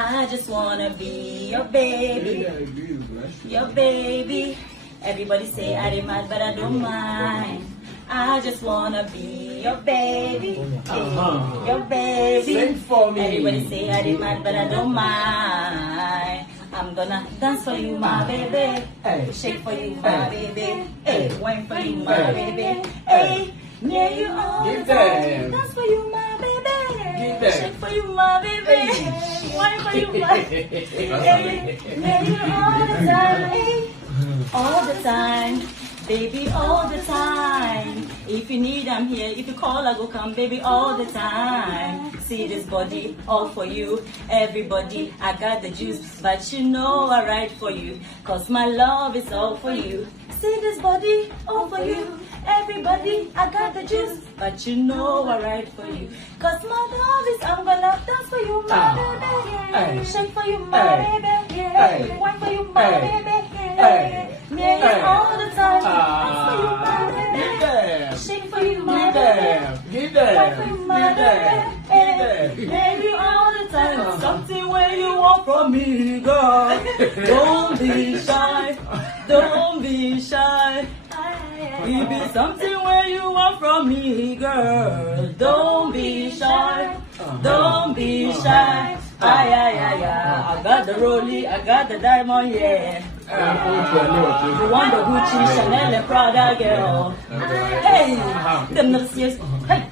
I just wanna be your baby, your baby. Everybody say I am mad, but I don't mind. I just wanna be your baby, your baby. Sing for me. Everybody say I am mad, but I don't mind. I'm gonna dance for you, my baby. Hey. Shake for you, my Hey. baby. Hey, wine for you, my baby. Hey, near you all the Give time. them. Dance for you, my baby. Give them. Shake for you, my baby. Wine for you, my baby. Hey, near you all the time. Hey, all the time. Baby, all the time. If you need, I'm here. If you call, I go come, baby, all the time. See this body, all for you. Everybody, I got the juice, but you know I write for you. Cause my love is all for you. See this body, all for you. Everybody, I got the juice, but you know I write for you. Cause my love is, I'm gonna dance for you, my baby. Hey. Shake for you, my Hey. baby. Hey. Wine for you, my Hey. baby. Hey. Near you Hey. all the time. Dance for you, my Give baby. them. Shake for you, my Give baby. them. Give Wine for them. you, Give my them. baby. Give them. Baby, all the time. Something where you want from me, girl. Don't be shy. Don't be shy. It be something where you want from me, girl. Don't be shy. Don't be shy. Ay, ay, ay, ay. I got the rollie, I got the diamond, yeah. You want the Gucci, Chanel, and Prada, girl. Hey, them not serious. Hey,